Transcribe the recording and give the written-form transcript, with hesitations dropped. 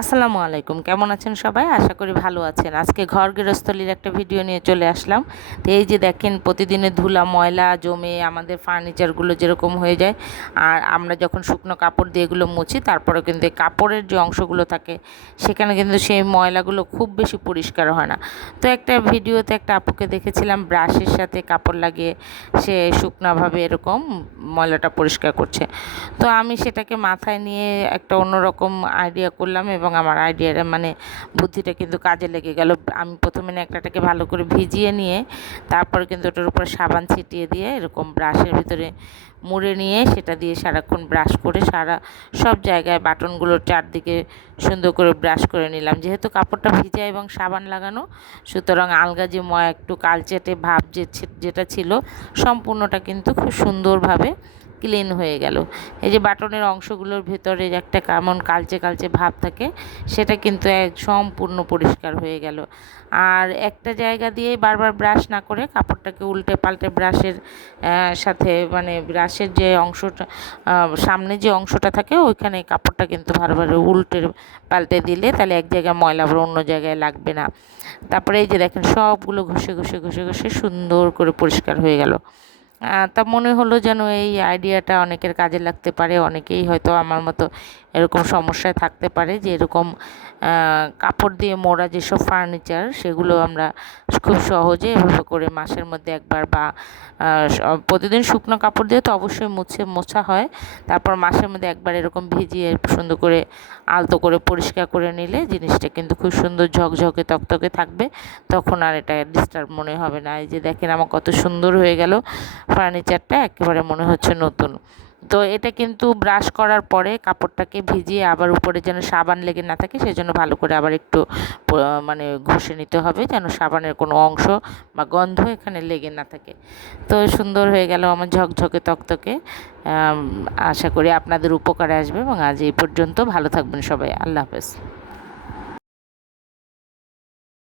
আসসালামু আলাইকুম, কেমন আছেন সবাই? আশা করি ভালো আছেন। আজকে ঘর গৃহস্থলীর একটা ভিডিও নিয়ে চলে আসলাম। তো এই যে দেখেন, প্রতিদিনের ধুলা ময়লা জমে আমাদের ফার্নিচারগুলো যেরকম হয়ে যায়, আর আমরা যখন শুকনো কাপড় দিয়ে এগুলো মুছি, তারপরে কিন্তু এই কাপড়ের যে অংশগুলো থাকে সেখানে কিন্তু সেই ময়লাগুলো খুব বেশি পরিষ্কার হয় না। তো একটা ভিডিওতে একটা আপুকে দেখেছিলাম ব্রাশের সাথে কাপড় লাগিয়ে সে শুকনাভাবে এরকম ময়লাটা পরিষ্কার করছে। তো আমি সেটাকে মাথায় নিয়ে একটা অন্যরকম আইডিয়া করলাম, এবং আমার আইডিয়াটা বুদ্ধিটা কিন্তু কাজে লেগে গেল। আমি প্রথমে ন্যাকড়াটাকে ভালো করে ভিজিয়ে নিয়ে তারপর কিন্তু ওটার উপর সাবান ছিটিয়ে দিয়ে এরকম ব্রাশের ভিতরে মুড়ে নিয়ে সেটা দিয়ে সারাক্ষণ ব্রাশ করে সব জায়গায় বাটনগুলোর চারদিকে সুন্দর করে ব্রাশ করে নিলাম। যেহেতু কাপড়টা ভিজা এবং সাবান লাগানো, সুতরাং আলগা যে একটু কালচেটে ভাব যেটা ছিল সম্পূর্ণটা কিন্তু খুব সুন্দরভাবে ক্লিন হয়ে গেল। এই যে বাটনের অংশগুলোর ভেতরে একটা কেমন কালচে কালচে ভাব থাকে, সেটা কিন্তু সম্পূর্ণ পরিষ্কার হয়ে গেল। আর একটা জায়গা দিয়ে বারবার ব্রাশ না করে কাপড়টাকে উল্টে পাল্টে ব্রাশের সাথে ব্রাশের যে অংশটা সামনে যে অংশটা থাকে ওইখানে কাপড়টা কিন্তু বারবার উল্টে পাল্টে দিলে তাহলে এক জায়গায় ময়লা আবার অন্য জায়গায় লাগবে না। তারপরে এই যে দেখেন, সবগুলো ঘষে ঘষে ঘষে ঘষে সুন্দর করে পরিষ্কার হয়ে গেল। তা মনে হলো যেন এই আইডিয়াটা অনেকের কাজে লাগতে পারে। অনেকেই হয়তো আমার মতো এরকম সমস্যায় থাকতে পারে যে এরকম কাপড় দিয়ে মোড়া যেসব ফার্নিচার সেগুলো আমরা খুব সহজে এভাবে করে মাসের মধ্যে একবার বা প্রতিদিন শুকনো কাপড় দিয়ে তো অবশ্যই মোছা হয়, তারপর মাসের মধ্যে একবার এরকম ভিজিয়ে সুন্দর করে আলতো করে পরিষ্কার করে নিলে জিনিসটা কিন্তু খুব সুন্দর ঝকঝকে তকতকে থাকবে। তখন আর এটা ডিস্টার্ব মনে হবে না। এই যে দেখেন, আমার কত সুন্দর হয়ে গেল ফার্নিচারটা, একেবারে মনে হচ্ছে নতুন। তো এটা কিন্তু ব্রাশ করার পরে কাপড়টাকে ভিজিয়ে আবার উপরে যেন সাবান লেগে না থাকে, সেজন্য ভালো করে আবার একটু ঘষে নিতে হবে যেন সাবানের কোনো অংশ বা গন্ধ এখানে লেগে না থাকে। তো সুন্দর হয়ে গেল আমার ঝকঝকে তকতকে। আশা করি আপনাদের উপকারে আসবে, এবং আজ এই পর্যন্ত। ভালো থাকবেন সবাই। আল্লাহ হাফেজ।